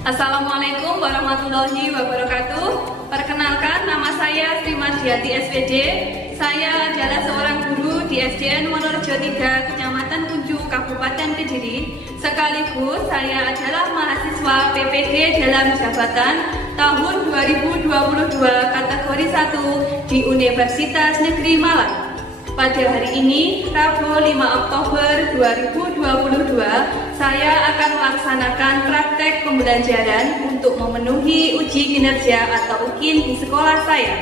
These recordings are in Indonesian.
Assalamualaikum warahmatullahi wabarakatuh. Perkenalkan, nama saya Sri Mardiati SPD. Saya adalah seorang guru di SDN Wonorejo 3, Kecamatan Unju, Kabupaten Kediri. Sekaligus saya adalah mahasiswa PPD dalam jabatan tahun 2022 kategori 1 di Universitas Negeri Malang. Pada hari ini, Rabu 5 Oktober 2022, saya akan melaksanakan praktek pembelajaran untuk memenuhi uji kinerja atau UKIN di sekolah saya.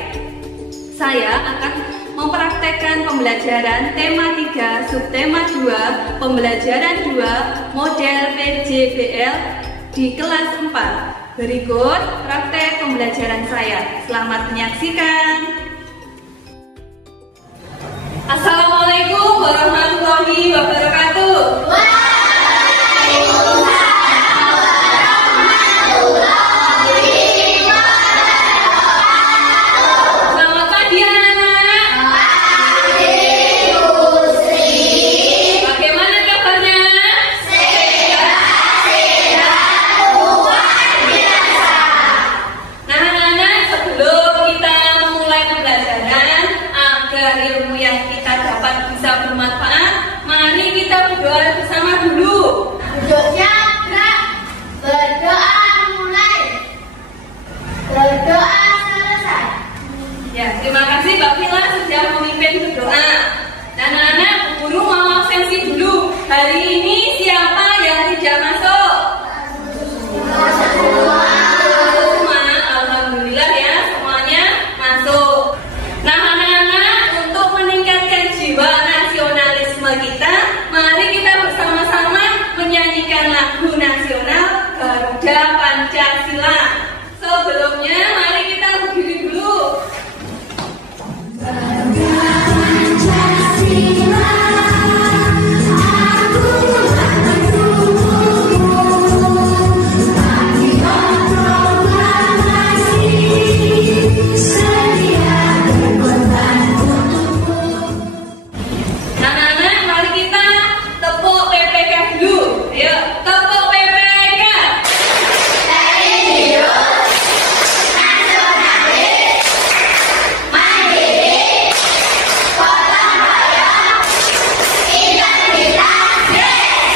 Saya akan mempraktekkan pembelajaran tema 3, subtema 2, pembelajaran 2, model PJBL di kelas 4. Berikut praktek pembelajaran saya. Selamat menyaksikan. Assalamualaikum warahmatullahi wabarakatuh. Waalaikumsalam warahmatullahi wabarakatuh. Selamat pagi anak-anak. Pagi Bu Sri. Bagaimana kabarnya? Sehat luar biasa. Nah anak-anak, sebelum kita memulai pembelajaran agar ilmu yang kita dapat bisa bermanfaat, mari kita berdoa bersama dulu. Duduknya gerak. Berdoa mulai. Berdoa selesai. Ya, terima kasih Mbak Vila sudah memimpin berdoa. Dan anak-anak, Bu Guru mau absensi dulu. Hari ini siapa yang tidak masuk? Semua, alhamdulillah ya, semuanya masuk. Nah anak-anak, untuk meningkatkan jiwa nasionalisme kita, mari kita bersama-sama menyanyikan lagu nasional Garuda Pancasila. Sebelumnya, mari kita berdiri dulu. Anak-anak, mari kita tepuk PPK dulu. Ayo, tepuk PPK. Serius, nasionalis, mandiri, gotong royong, integritas, yes.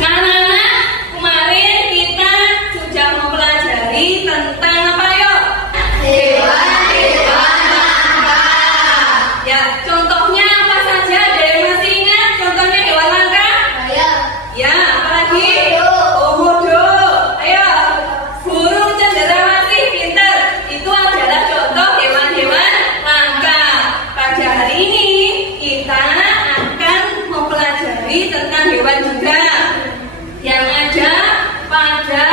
Nah, anak-anak, kemarin kita sudah mempelajari tentang apa yuk? Hewan-hewan langka. Ya, contohnya apa saja? Ada yang masih ingat contohnya hewan langka? Ayo, Ya, apalagi? Komodo. Komodo. Ayo, burung cendrawasih pinter. Itu adalah contoh hewan-hewan langka. Pada hari ini kita akan mempelajari tentang hewan juga yang ada pada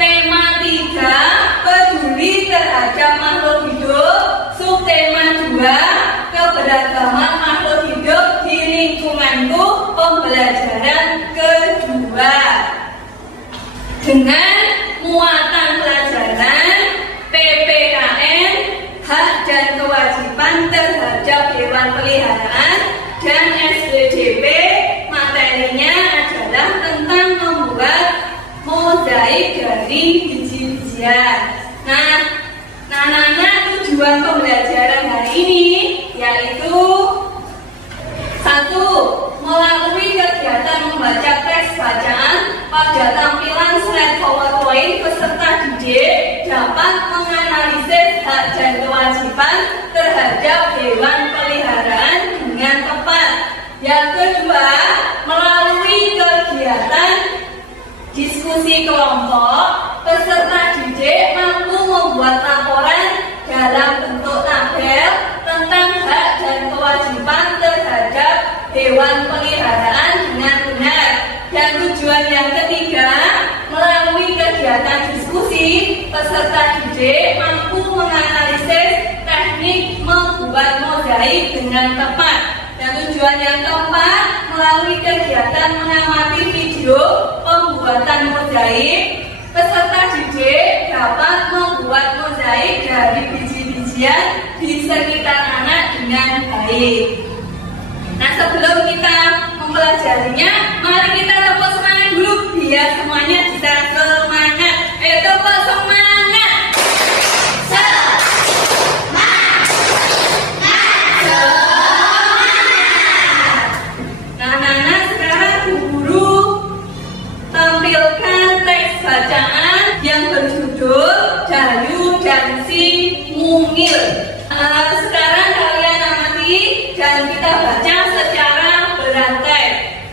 tema 3, peduli terhadap makhluk hidup. Subtema 2, keberagaman makhluk hidup di lingkunganku, pembelajaran kedua. Dengan muatan pelajaran PPKN, hak dan kewajiban terhadap hewan peliharaan, dan SBDP, materinya adalah tentang membuat mozaik dari biji-bijian. Nah, anak-anak, tujuan pembelajaran hari ini yaitu 1. Melalui kegiatan membaca teks bacaan pada tampilan slide PowerPoint, peserta didik dapat menganalisis hak dan kewajiban terhadap hewan peliharaan dengan tepat. Yang kedua, melalui kegiatan diskusi kelompok, peserta didik mampu membuat laporan dalam bentuk tabel tentang hak dan kewajiban terhadap hewan peliharaan dengan benar. Dan tujuan yang ketiga, melalui kegiatan diskusi, peserta didik mampu menganalisis teknik membuat mozaik dengan tepat. Dan tujuan yang keempat, melalui kegiatan mengamati video pembuatan mozaik, peserta didik dapat membuat mozaik dari biji-bijian di sekitar anak dengan baik. Nah, sebelum kita mempelajarinya, mari kita tepuk semangat dulu biar semuanya bisa menampilkan teks bacaan yang berjudul Dayu dan Si Mungil. Sekarang kalian amati dan kita baca secara berantai.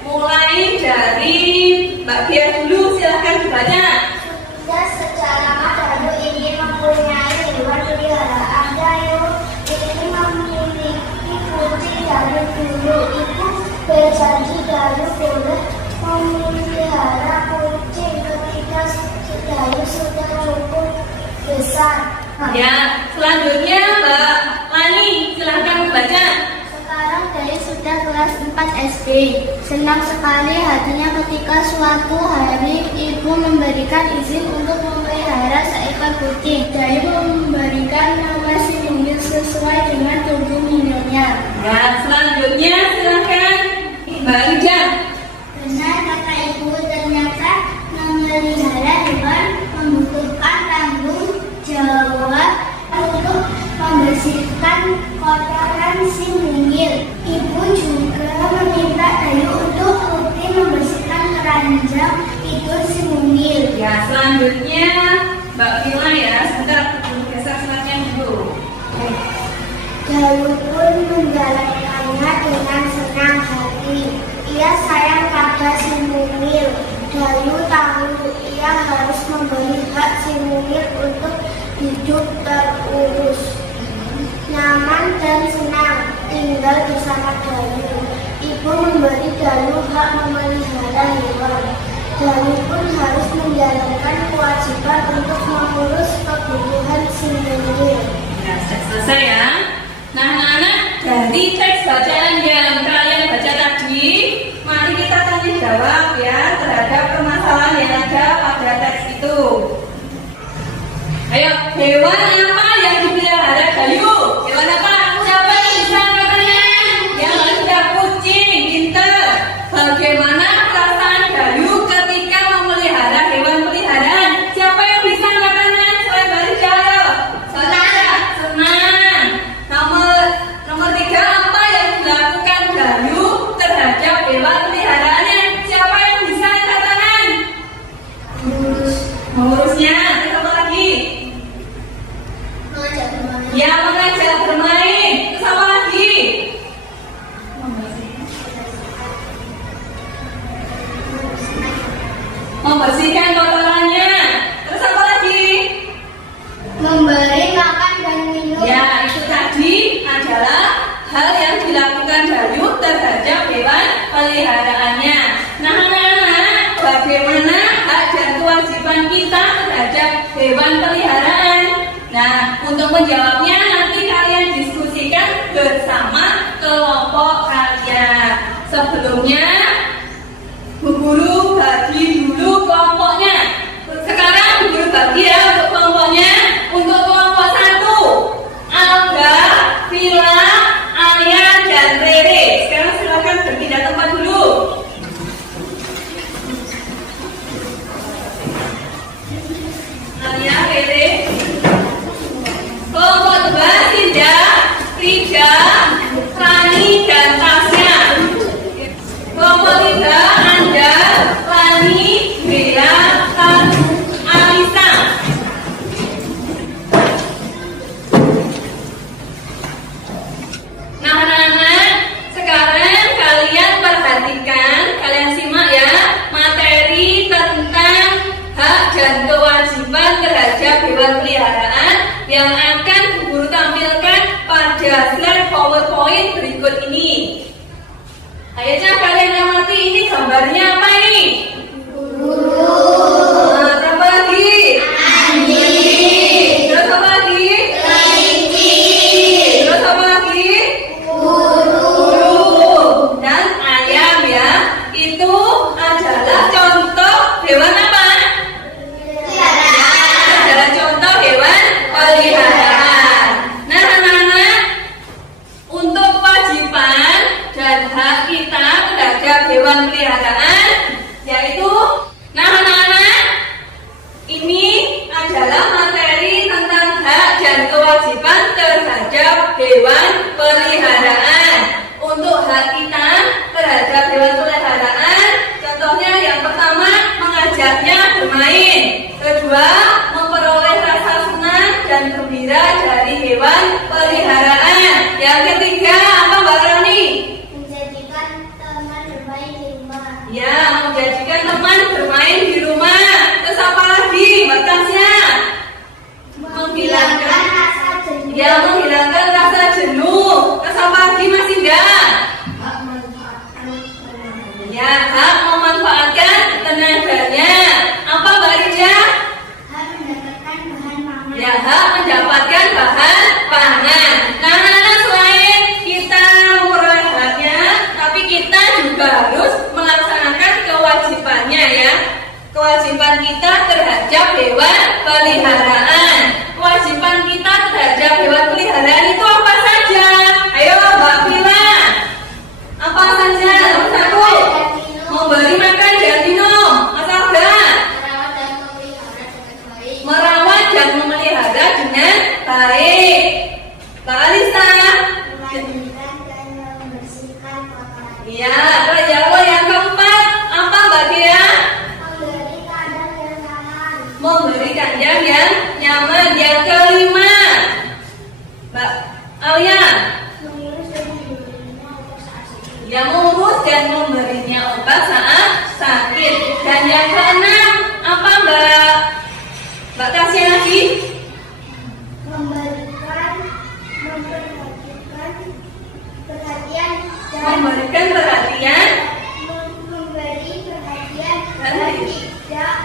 Mulai dari Mbak Gia dulu, silahkan dibaca. Sudah secara Dayu ingin mempunyai hewan peliharaan. Dayu ingin memiliki kucing. Dayu dulu itu berjanji Dayu boleh memelihara kucing ketika Dayu sudah cukup besar. Ya, selanjutnya Mbak Lani, silahkan membaca. Sekarang Dayu sudah kelas 4 SD. Senang sekali hatinya ketika suatu hari ibu memberikan izin untuk memelihara seekor kucing. Dayu memberikan nama Si Mungil sesuai dengan tubuh minumnya. Ya, selanjutnya silahkan Mbak Rija. Benar kata ibu, ternyata memelihara hewan membutuhkan tanggung jawab untuk membersihkan kotoran Si Mungil. Ibu juga meminta Dayu untuk rutin membersihkan keranjang tidur Si Mungil. Ya, selanjutnya Mbak Vila ya, sebentar geser slide-nya dulu. Dayu pun menjalankannya dengan senang hati. Ia sayang pada Si Mungil. Dayu tahu ia harus memberi hak Si Mungil untuk hidup terurus, nyaman dan senang tinggal bersama Dayu. Ibu memberi Dayu hak memelihara hewan. Dayu pun harus menjalankan kewajiban untuk mengurus kebutuhan Si Mungil. Ya, sudah selesai ya. Nah, anak-anak, dari teks bacaan yang kalian baca tadi, mari kita tanya jawab ya terhadap permasalahan yang ada pada teks itu. Ayo, hewan apa yang dipelihara Dayu? Hewan apa? Siapa yang bisa katanya? Yang ada kucing, pinter. Bagaimana perasaan Dayu ketika memelihara hewan peliharaan? Siapa yang bisa katanya? Selain dari Dayu? Senang. Nomor 3, apa yang dilakukan Dayu terhadap hewan peliharaannya? Siapa yang bisa katanya? Mengurusnya. Terus apa lagi? Ya, mengajak bermain. Terus apa lagi? Membersihkan kotorannya. Terus apa lagi? Memberi makan dan minum. Ya, itu tadi adalah hal yang dilakukan Dayu terhadap hewan peliharaannya. Nah, anak-anak, bagaimana hak dan kewajiban kita terhadap hewan peliharaan? Nah, untuk menjawabnya nanti kalian diskusikan bersama kelompok kalian. Sebelumnya, Bu Guru bagi dulu kelompoknya. Sekarang Bu Guru bagi ya untuk kelompoknya. Untuk kelompok 1, Alga, Vila, Alia, dan Rere. Sekarang silakan berpindah tempat dulu. Alia, Rere. Kelompok 2, Tinda, Rija, Rani, dan Tasya. Kelompok 3, Anda, Lani, Bella, Alisa. Nah, anak-anak, sekarang kalian perhatikan, kalian simak ya materi tentang hak dan kewajiban terhadap hewan peliharaan yang akan Bu Guru tampilkan pada slide PowerPoint berikut ini. Ayo kalian amati, ini gambarnya apa ini? Nah, apa lagi? Anjing. Terus apa lagi? Kelinci. Terus apa lagi? Dan ayam ya. Itu adalah contoh hewan apa? Adalah contoh hewan peliharaan. Nah, anak-anak, untuk kewajiban dan hak kita terhadap hewan peliharaan kita terhadap hewan peliharaan. Kewajiban kita terhadap hewan peliharaan itu apa saja? Ayo Mbak Prila. Apa saja? Nomor 1, memberi makan dan minum. Mas Alga, merawat dan memelihara dengan baik. Mbak Alisa, memandikan dan membersihkan kotoran. iya. Yang keempat, apa Mbak Dia? Memberi kandang yang aman. Memberi kandang yang nyaman. Yang kelima, Mbak Alia, Mengurus dan memberinya untuk saat sakit. yang mengurus dan memberinya obat saat sakit. Dan yang keenam, apa Mbak Tasya lagi? Memberikan perhatian dan Memberikan perhatian memberi perhatian dan dan tidak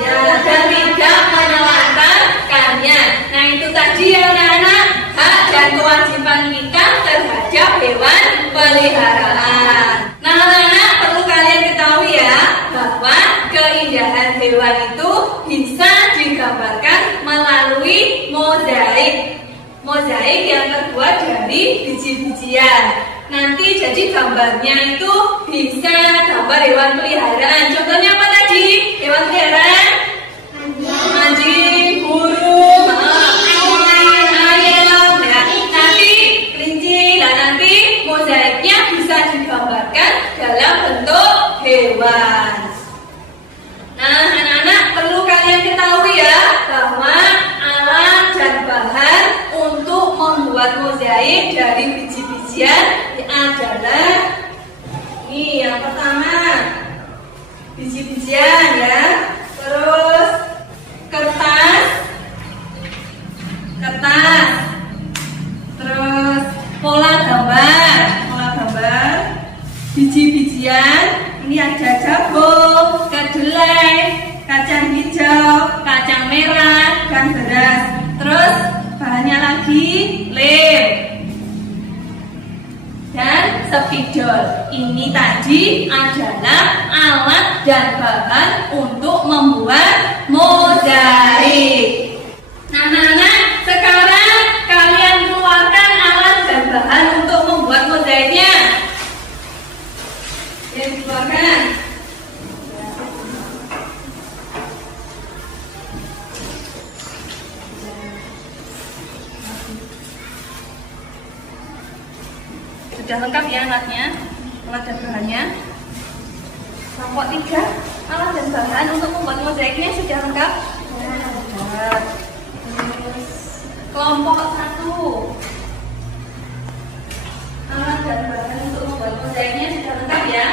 ya, dan tidak menelantarkannya. Nah itu tadi ya anak-anak, hak dan kewajiban kita terhadap hewan peliharaan. Nah anak-anak, perlu kalian ketahui ya bahwa keindahan hewan itu bisa digambarkan melalui mozaik. Mozaik yang terbuat dari biji-bijian. Nanti jadi gambarnya itu bisa gambar hewan peliharaan. Contohnya apa tadi? Hewan peliharaan? Anjing, burung, ayam, ya. Nanti kelinci. Nah nanti mozaiknya bisa digambarkan dalam bentuk hewan. Nah anak-anak, perlu kalian ketahui ya bahwa alat dan bahan untuk membuat mozaik dari biji-bijian adalah ini yang pertama biji-bijian ya, terus kertas, terus pola gambar, biji-bijian. Ini ada jagung, kedelai, kacang hijau, kacang merah, dan beras. Terus bahannya lagi lem dan spidol. Ini tadi adalah alat dan bahan untuk membuat mozaik. Nah, anak-anak, sekarang kalian keluarkan alat dan bahan untuk membuat mozaiknya. Yang dikeluarkan. Sudah lengkap ya alatnya, alat dan bahannya. Kelompok 3, alat dan bahan untuk membuat mozaiknya sudah lengkap. Terus kelompok 1, alat dan bahan untuk membuat mozaiknya sudah lengkap ya.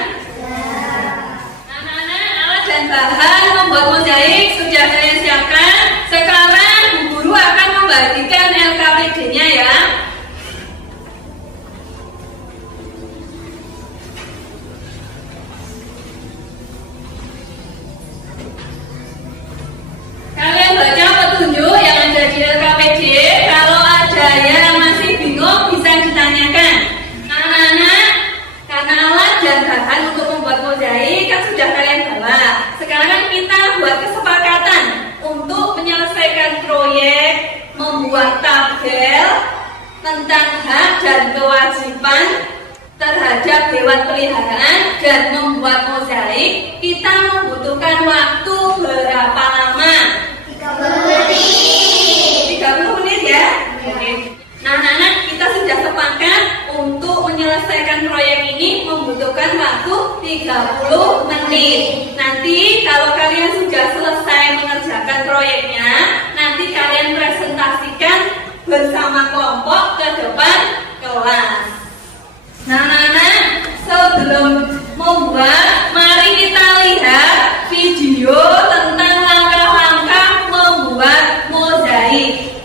Anak-anak, alat dan bahan membuat mozaik sudah kalian siapkan. Sekarang Bu Guru akan membagikan LKPD-nya ya. Kalian baca petunjuk yang ada di LKPD. Kalau ada yang masih bingung bisa ditanyakan. Anak-anak, karena alat dan bahan untuk membuat mozaik kan sudah kalian bawa. Sekarang kita buat kesepakatan untuk menyelesaikan proyek membuat tabel tentang hak dan kewajiban terhadap hewan peliharaan dan membuat mozaik. Kita membutuhkan waktu berapa lama? 30 menit ya. Oke. Nah anak-anak, kita sudah sepakat untuk menyelesaikan proyek ini membutuhkan waktu 30 menit. Nanti kalau kalian sudah selesai mengerjakan proyeknya, nanti kalian presentasikan bersama kelompok ke depan kelas. Nah anak-anak, sebelum membuat, mari kita lihat video tentang langkah-langkah membuat mozaik.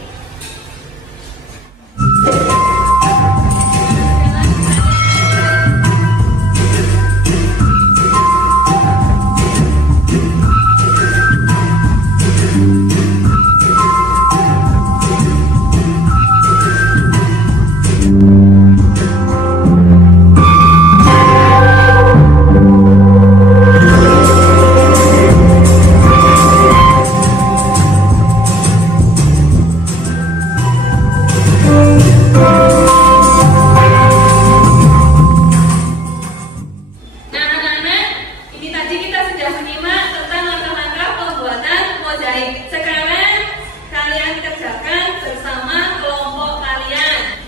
Baik, sekarang kalian kerjakan bersama kelompok kalian.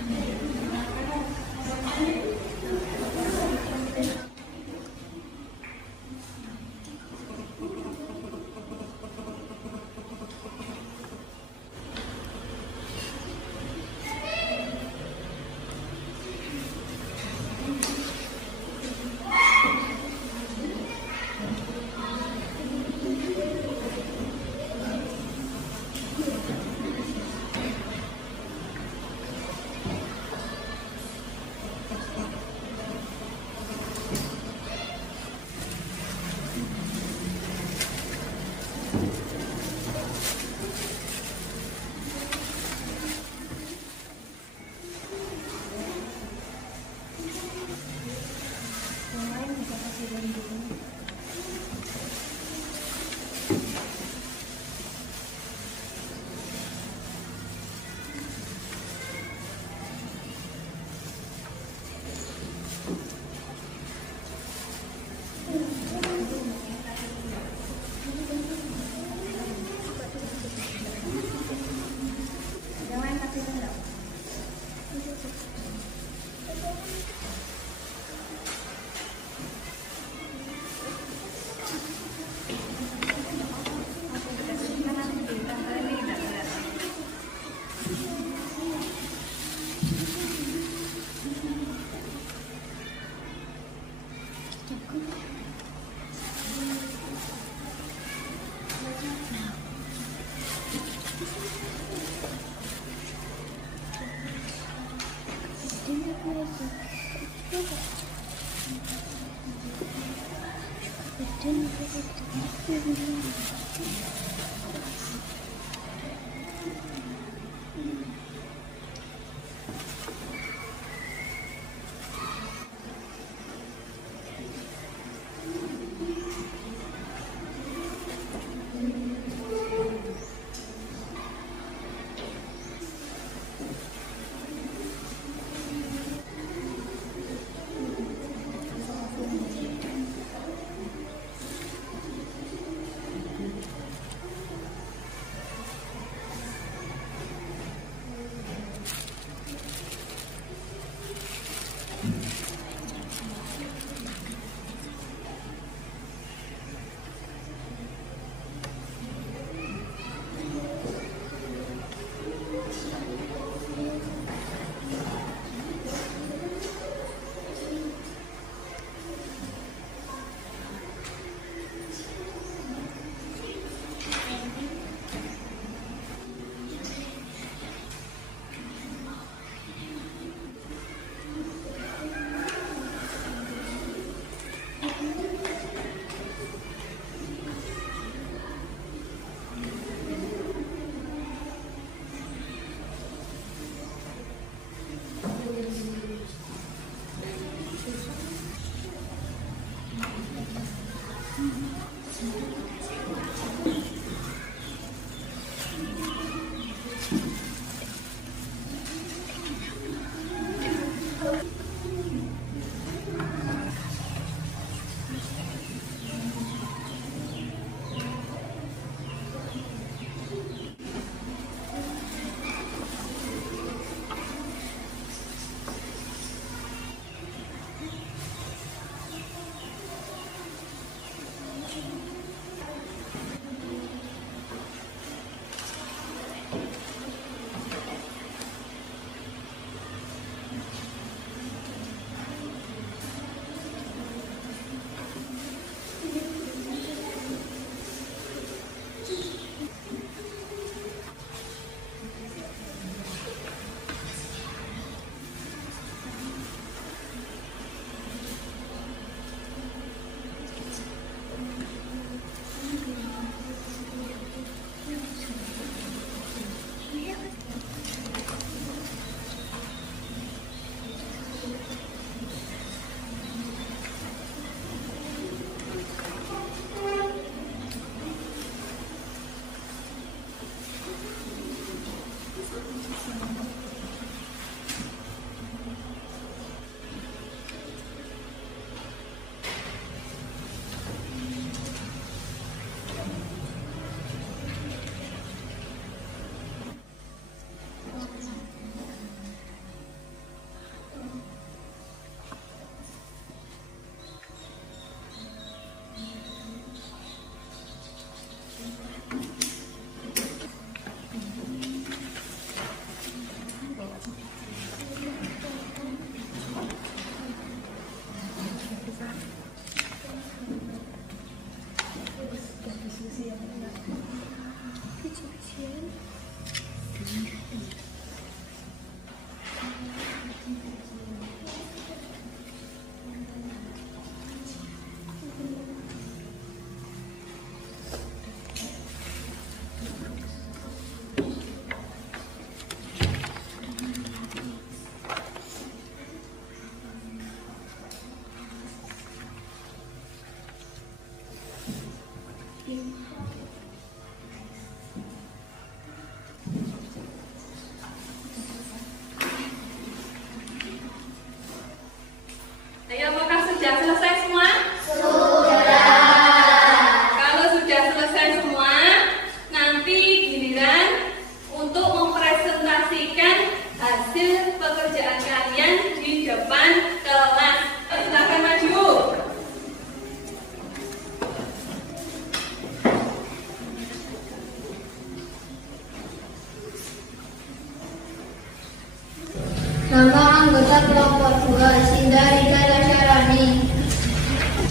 kelompok 2, Sinda Rida Lasyarani.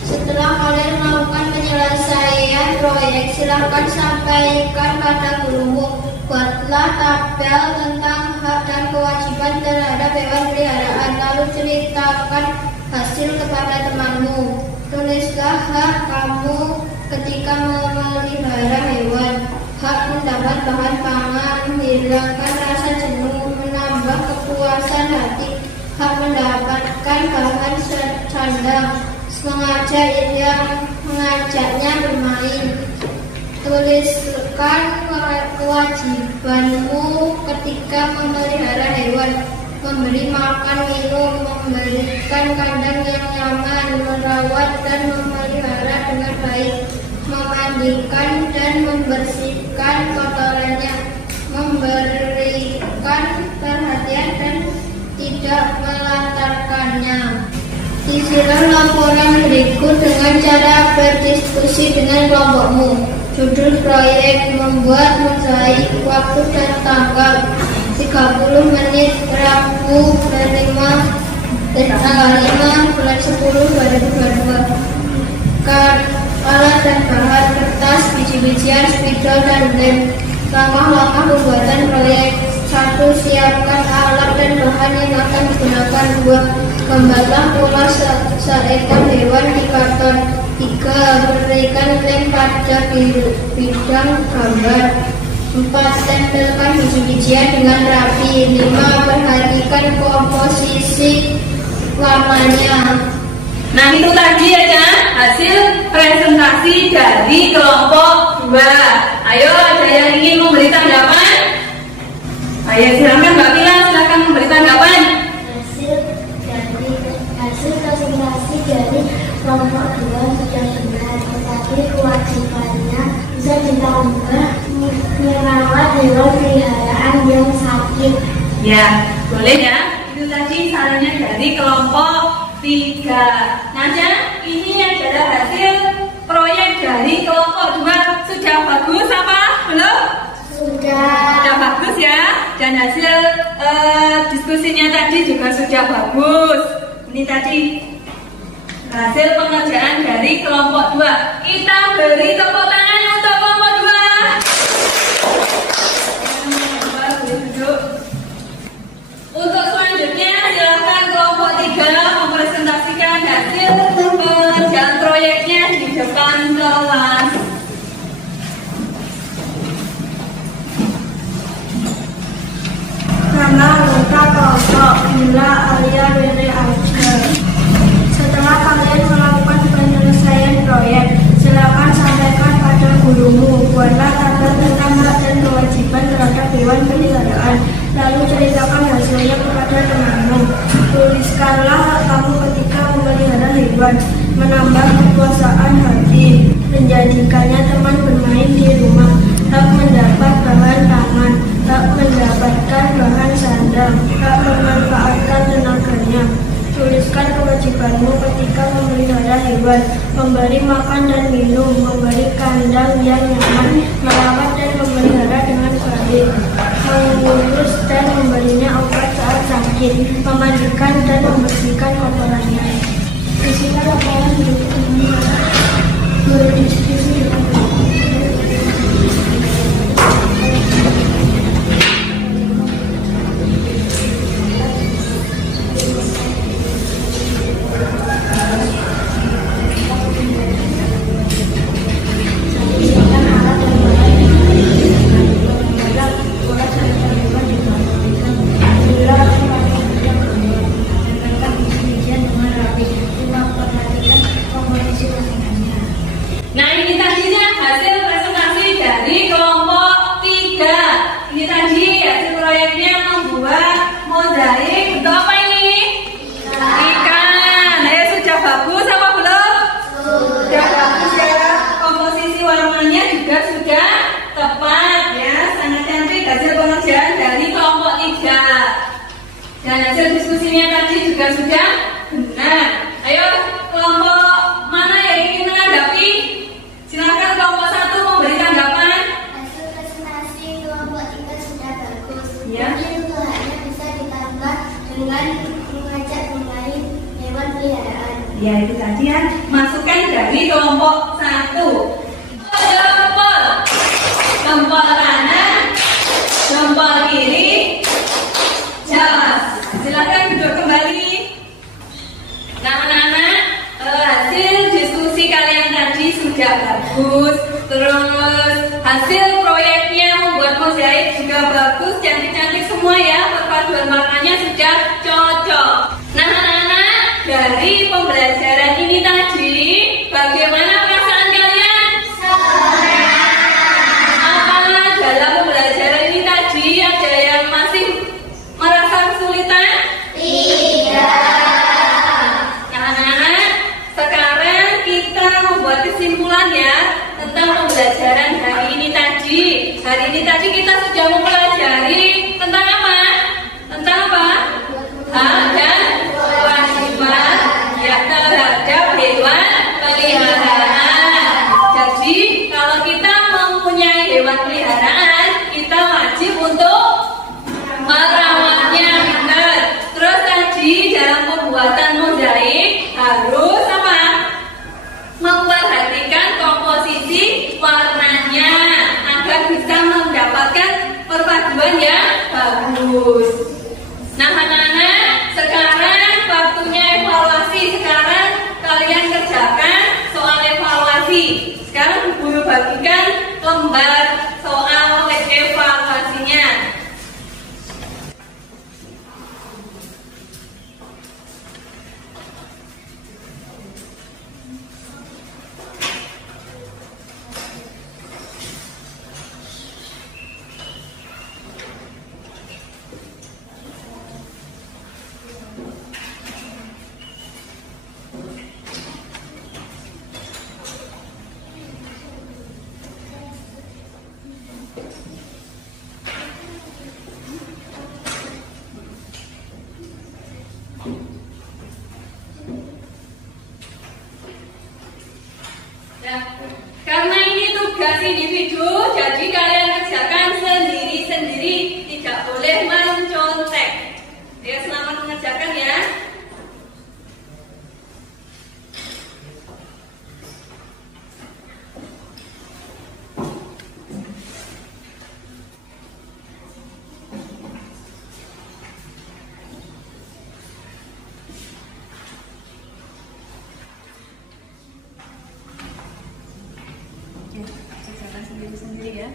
Setelah kalian melakukan penyelesaian proyek, silakan sampaikan pada gurumu. Buatlah tabel tentang hak dan kewajiban terhadap hewan peliharaan, lalu ceritakan hasil kepada temanmu. Tulislah hak kamu ketika memelihara hewan. Hak mendapat bahan pangan, menghilangkan rasa jenuh, menambah kepuasan hati. Hak mendapatkan bahan sandang, mengajaknya bermain. Tuliskan kewajibanmu ketika memelihara hewan: memberi makan, minum, memberikan kandang yang nyaman, merawat dan memelihara dengan baik, memandikan dan membersihkan kotorannya, memberikan perhatian dan tidak melantarkannya. Isilah laporan berikut dengan cara berdiskusi dengan kelompokmu. Judul proyek: membuat mozaik. Waktu dan tanggal 30 menit, Rabu tanggal 5 bulan 10 2022. Alat dan bahan: kertas, biji-bijian, spidol, dan lem. Langkah-langkah pembuatan proyek: 1. Siapkan alat dan bahan yang akan digunakan. 2. Gambarlah pola seekor hewan di karton. 3. Berikan lem pada bidang gambar. 4. Tempelkan biji-bijian dengan rapi. 5. Perhatikan komposisi warnanya. Nah, itu tadi ya hasil presentasi dari kelompok 2. Ayo, ada yang ingin memberi tanggapan? Ayo silakan Mbak Pila, silakan memberi tanggapan. Hasil presentasi dari kelompok 2 sudah benar, tetapi kewajibannya bisa ditambah merawat hewan peliharaan yang sakit. Ya, boleh ya. Itu tadi sarannya dari kelompok 3. Nah, ini adalah hasil proyek dari kelompok 2. Sudah bagus apa? Belum? Sudah bagus ya. Dan hasil diskusinya tadi juga sudah bagus. Ini tadi hasil pengerjaan dari kelompok 2. Kita beri tepuk tangan untuk kelompok 2. Untuk selanjutnya silakan kelompok 3 mempresentasikan hasil pengerjaan proyeknya di depan kelas. Nama anggota kelompok: Bila, Alia, Rere, Aja. Setelah kalian melakukan penyelesaian proyek, silakan sampaikan pada gurumu. Buatlah tabel tentang hak dan kewajiban terhadap hewan peliharaan, lalu ceritakan hasilnya kepada temanmu. Tuliskanlah hak kamu ketika memelihara hewan: menambah kepuasan hati, menjadikannya teman bermain di rumah. Hak mendapat bahan pangan, hak mendapatkan bahan sandang, hak memanfaatkan tenaganya. Tuliskan kewajibanmu ketika memelihara hewan: memberi makan dan minum, memberi kandang yang nyaman, merawat dan memelihara dengan baik, mengurus dan memberinya obat saat sakit, memandikan dan membersihkan kotorannya. Isilah laporan berikut dengan berdiskusi dengan sudah benar. Ayo, kelompok mana yang ingin menanggapi? Silakan kelompok 1 memberi tanggapan. Hasil presentasi kelompok 3 sudah bagus. Ya. Mungkin hanya bisa ditambah dengan Ya, itu tadi ya. Masukkan dari kelompok 1. Jempol. Jempol kanan. Jempol kiri. Jas. Silakan duduk kembali. Nah, anak-anak, hasil diskusi kalian tadi sudah bagus. Terus hasil proyeknya membuat mozaik juga bagus, cantik-cantik semua ya. Perpaduan warnanya sudah cocok. Nah, anak-anak, dari pembelajaran ini tadi, bagaimana perasaan kalian? Apa dalam pembelajaran ini tadi ada yang masih merasa kesulitan? Nah, anak-anak, sekarang kita membuat kesimpulan ya tentang pembelajaran hari ini tadi. Hari ini tadi kita sudah mempelajari tentang apa? Tentang apa? Hak dan kewajiban ya terhadap hewan peliharaan. Jadi kalau kita mempunyai hewan peliharaan, kita wajib untuk merawatnya, benar. Terus tadi dalam pembuatan mozaik harus apa? Memperhatikan komposisi warnanya agar bisa mendapatkan perpaduan yang bagus. Nah, anak-anak, sekarang waktunya evaluasi. Sekarang kalian kerjakan soal evaluasi. Sekarang guru bagikan lembar soal evaluasinya. Nah, karena ini tugas individu, jadi kalian kerjakan sendiri-sendiri, tidak boleh mencontek. Ya, selamat mengerjakan ya. Kerjakan sendiri-sendiri ya.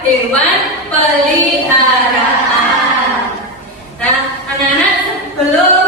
hewan peliharaan. Nah, anak-anak sebelum